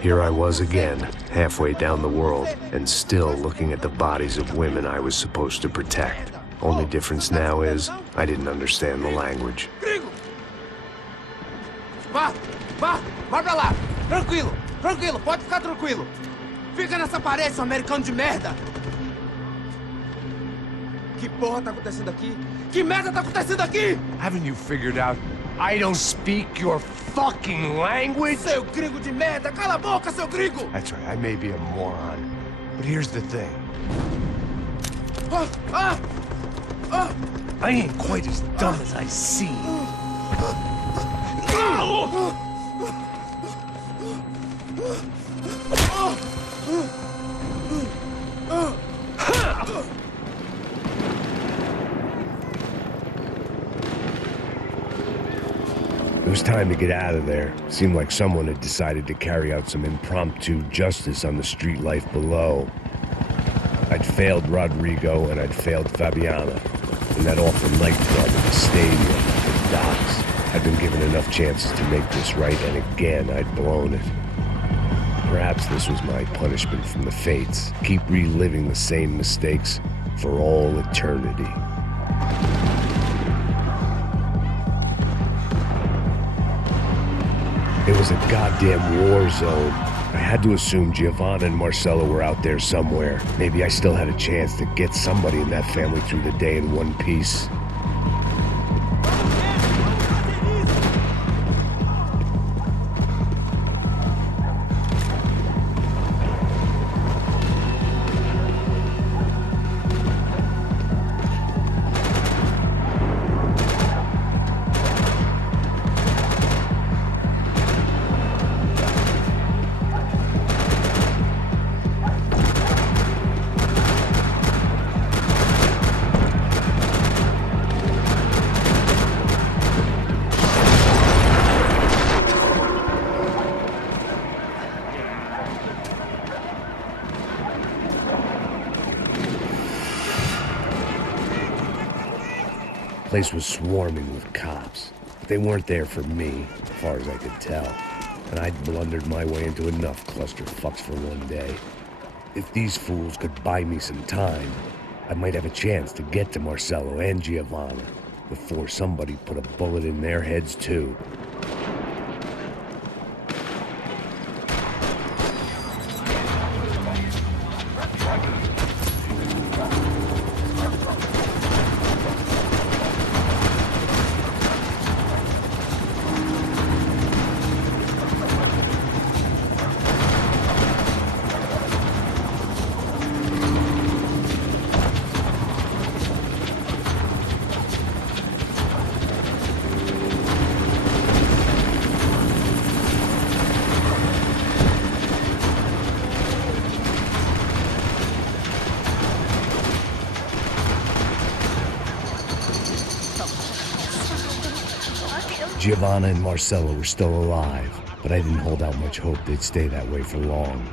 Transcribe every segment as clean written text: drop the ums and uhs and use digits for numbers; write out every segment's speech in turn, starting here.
Here I was again, halfway down the world, and still looking at the bodies of women I was supposed to protect. Only difference now is, I didn't understand the language. Vá pra lá! Tranquilo, pode ficar tranquilo! Fica nessa parede, seu americano de merda! Que porra tá acontecendo aqui? Que merda tá acontecendo aqui? Haven't you figured out I don't speak your fucking language? Seu gringo de merda! Cala a boca, seu gringo! That's right, I may be a moron, but here's the thing. I ain't quite as dumb as I seem. It was time to get out of there. Seemed like someone had decided to carry out some impromptu justice on the street life below. I'd failed Rodrigo and I'd failed Fabiana. In that awful nightclub at the stadium, the docks. I'd been given enough chances to make this right, and again I'd blown it. Perhaps this was my punishment from the fates. Keep reliving the same mistakes for all eternity. It was a goddamn war zone. I had to assume Giovanna and Marcelo were out there somewhere. Maybe I still had a chance to get somebody in that family through the day in one piece. The place was swarming with cops. But they weren't there for me, as far as I could tell. And I'd blundered my way into enough clusterfucks for one day. If these fools could buy me some time, I might have a chance to get to Marcelo and Giovanna before somebody put a bullet in their heads too. Giovanna and Marcelo were still alive, but I didn't hold out much hope they'd stay that way for long.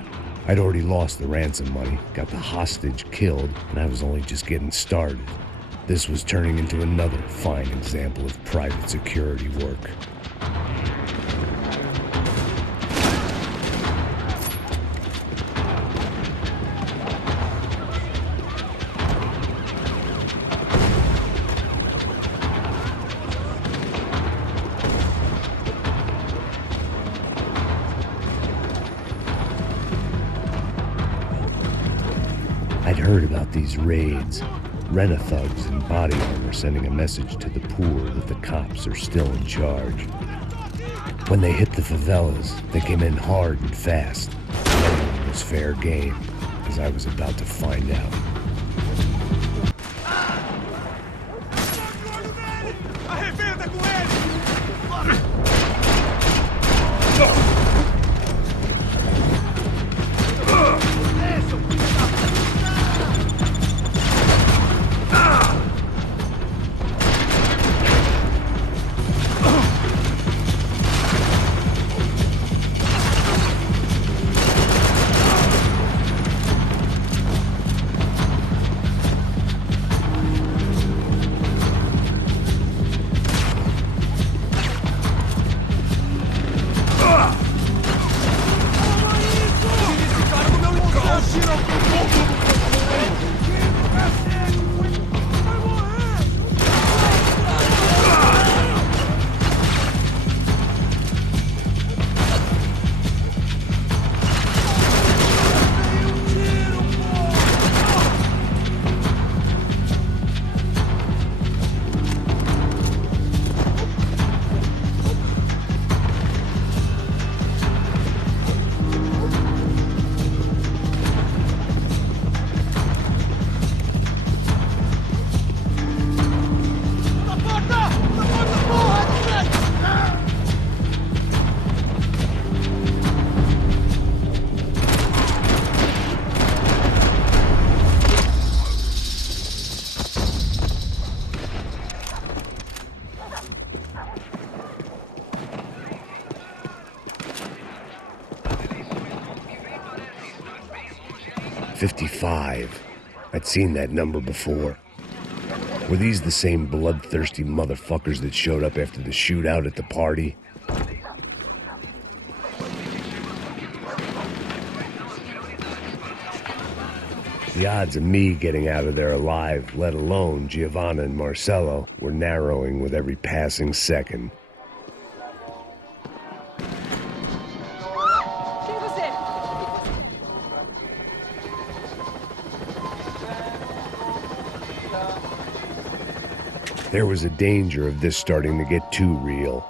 I'd already lost the ransom money, got the hostage killed, and I was only just getting started. This was turning into another fine example of private security work. I'd heard about these raids. Rent-a-thugs in body armor sending a message to the poor that the cops are still in charge. When they hit the favelas, they came in hard and fast. It was fair game, as I was about to find out. 55. I'd seen that number before. Were these the same bloodthirsty motherfuckers that showed up after the shootout at the party? The odds of me getting out of there alive, let alone Giovanna and Marcello, were narrowing with every passing second. There was a danger of this starting to get too real.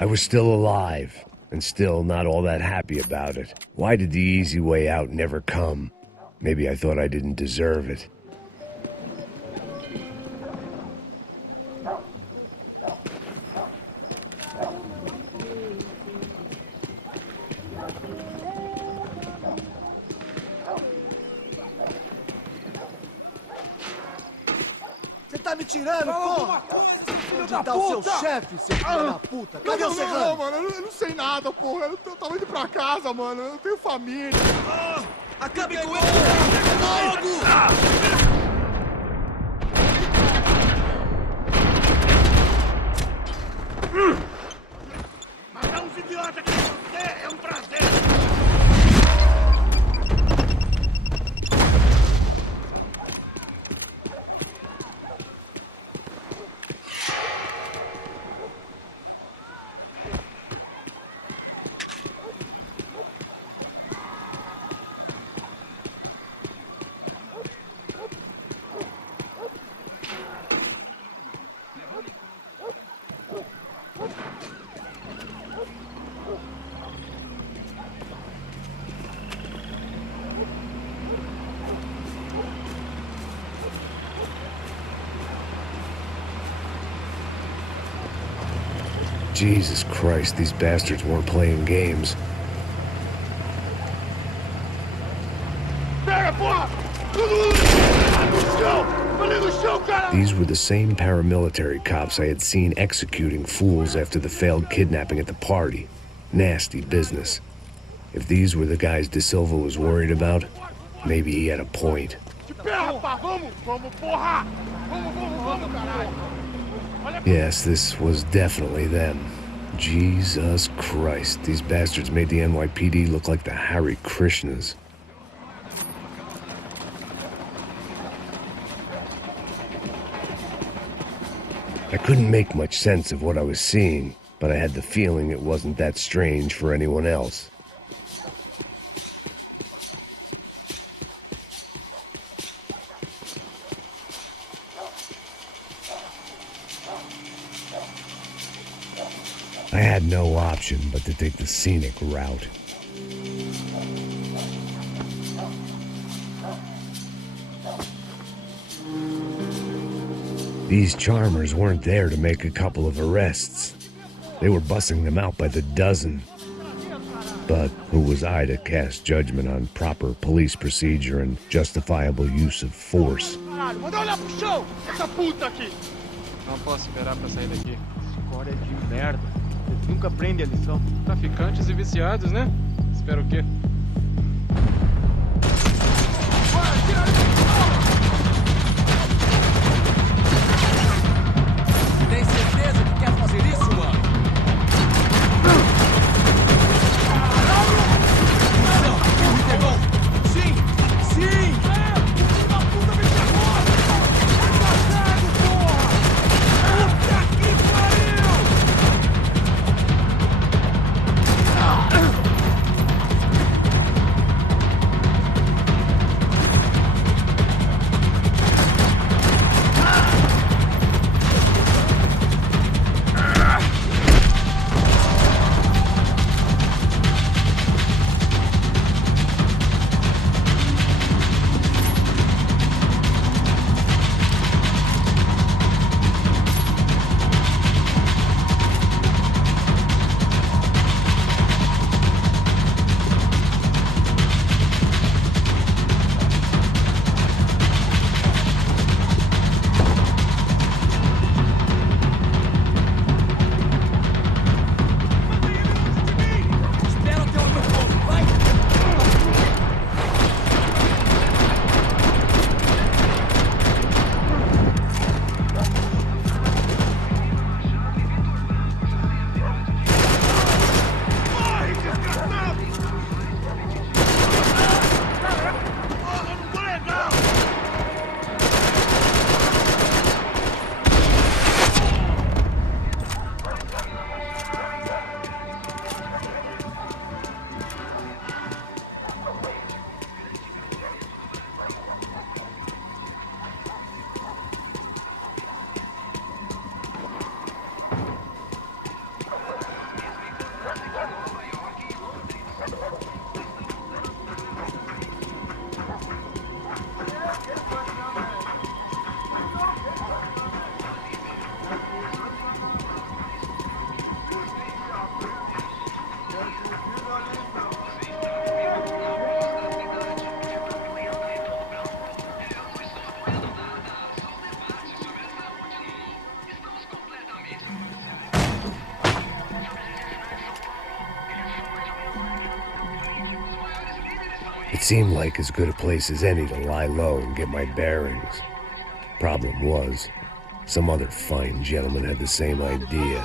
I was still alive, and still not all that happy about it. Why did the easy way out never come? Maybe I thought I didn't deserve it. Você tá me tirando, porra? Onde tá o seu chefe, seu filho da puta? Cadê o Serrano? Não, mano, eu não sei nada, porra. Eu tava indo pra casa, mano. Eu tenho família. Acabe com ele! Logo! Matar uns idiotas que você é um prazer. Jesus Christ, these bastards weren't playing games. These were the same paramilitary cops I had seen executing fools after the failed kidnapping at the party. Nasty business. If these were the guys De Silva was worried about, maybe he had a point. Yes, this was definitely them. Jesus Christ, these bastards made the NYPD look like the Hare Krishnas. I couldn't make much sense of what I was seeing, but I had the feeling it wasn't that strange for anyone else. I had no option but to take the scenic route. These charmers weren't there to make a couple of arrests. They were bussing them out by the dozen. But who was I to cast judgment on proper police procedure and justifiable use of force? Manda olhar pro chão, essa puta aqui! Não posso esperar pra sair daqui. Escória de merda. Eles nunca aprendem a lição. Traficantes e viciados, né? Espero o quê? Tem certeza que quer fazer isso, mano? Me pegou! Sim! Sim! Filho da puta me pegou! Passado, porra! Puta que pariu! It seemed like as good a place as any to lie low and get my bearings. Problem was, some other fine gentleman had the same idea.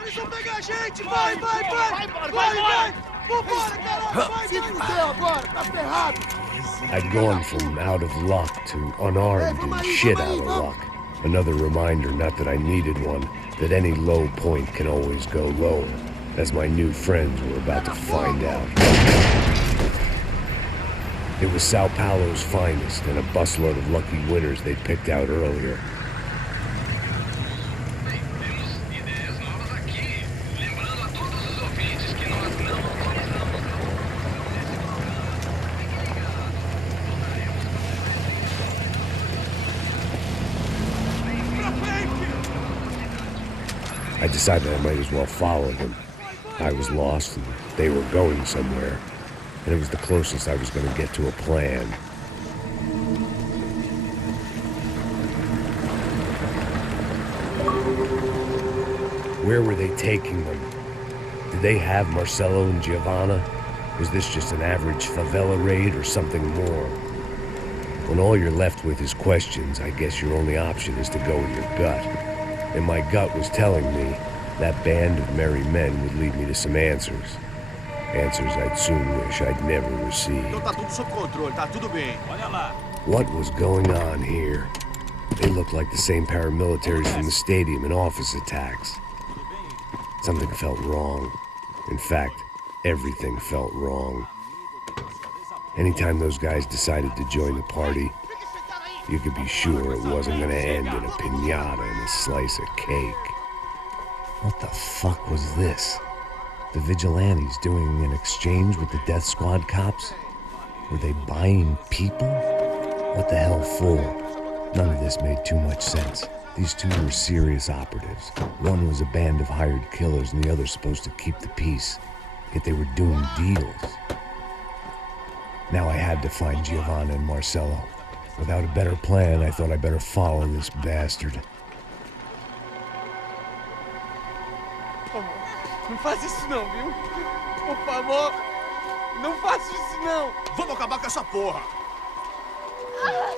Eles vão pegar a gente! Vai, vai, vai! Vai, vai! Vambora, caralho! Vai, se fudeu agora, tá ferrado! I'd gone from out of luck to unarmed and shit out of luck. Another reminder, not that I needed one, that any low point can always go lower, as my new friends were about to find out. It was Sao Paulo's finest and a busload of lucky winners they'd picked out earlier. I decided I might as well follow them. I was lost and they were going somewhere, and it was the closest I was going to get to a plan. Where were they taking them? Did they have Marcelo and Giovanna? Was this just an average favela raid or something more? When all you're left with is questions, I guess your only option is to go with your gut. And my gut was telling me that band of merry men would lead me to some answers. Answers I'd soon wish I'd never received. Então tá tudo sob controle, tá tudo bem. Olha lá. What was going on here? They looked like the same paramilitaries from the stadium in office attacks. Something felt wrong. In fact, everything felt wrong. Anytime those guys decided to join the party, you could be sure it wasn't going to end in a piñata and a slice of cake. What the fuck was this? The vigilantes doing an exchange with the death squad cops? Were they buying people? What the hell for? None of this made too much sense. These two were serious operatives. One was a band of hired killers and the other supposed to keep the peace. Yet they were doing deals. Now I had to find Giovanna and Marcello. Without a better plan, I thought I better follow this bastard. Não faz isso não, viu? Por favor, não faça isso não. Vamos acabar com essa porra!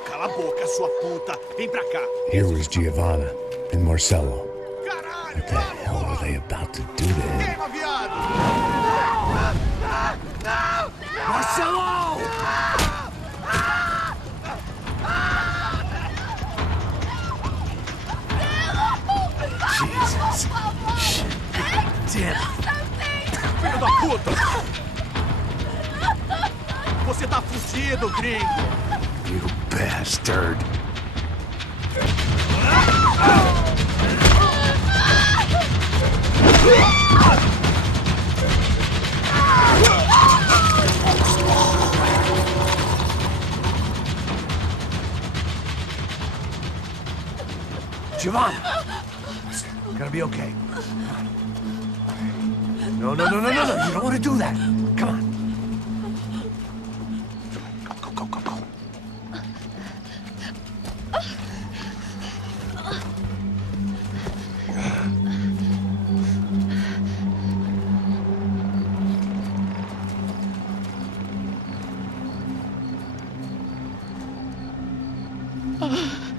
Cala a boca, sua puta! Vem pra cá! Here was Giovanna and Marcello. Caralho! What the hell were they about to do to him? Queima, viado! Marcelo! Jesus! Damn! Filho da puta! Você tá fudido, gringo! You bastard. Giovanna! Gonna be okay. No. You don't want to do that. Come on. Go.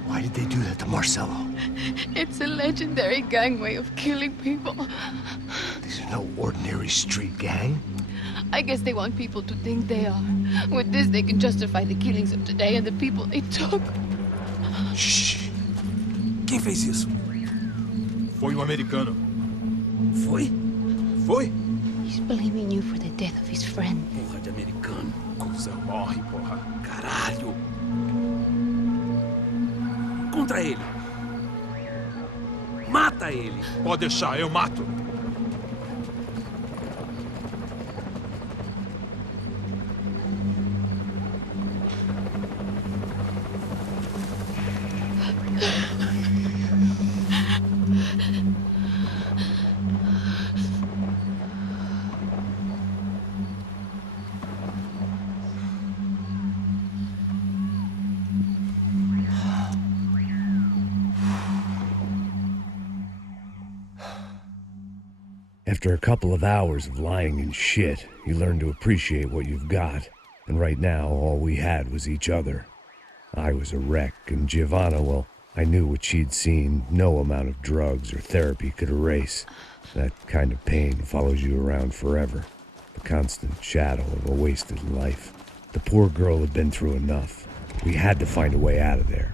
Why did they do that to Marcello? It's a legendary gang way of killing people. These are no ordinary street gang. I guess they want people to think they are. With this, they can justify the killings of today and the people they took. Shh. Quem fez isso? Foi americano. Foi? Foi? He's blaming you for the death of his friend. Porra de americano. Coisa morre, porra. Caralho. Contra ele. Mata ele. Pode deixar, eu mato. After a couple of hours of lying and shit, you learn to appreciate what you've got. And right now, all we had was each other. I was a wreck, and Giovanna, well, I knew what she'd seen no amount of drugs or therapy could erase. That kind of pain follows you around forever. The constant shadow of a wasted life. The poor girl had been through enough. We had to find a way out of there.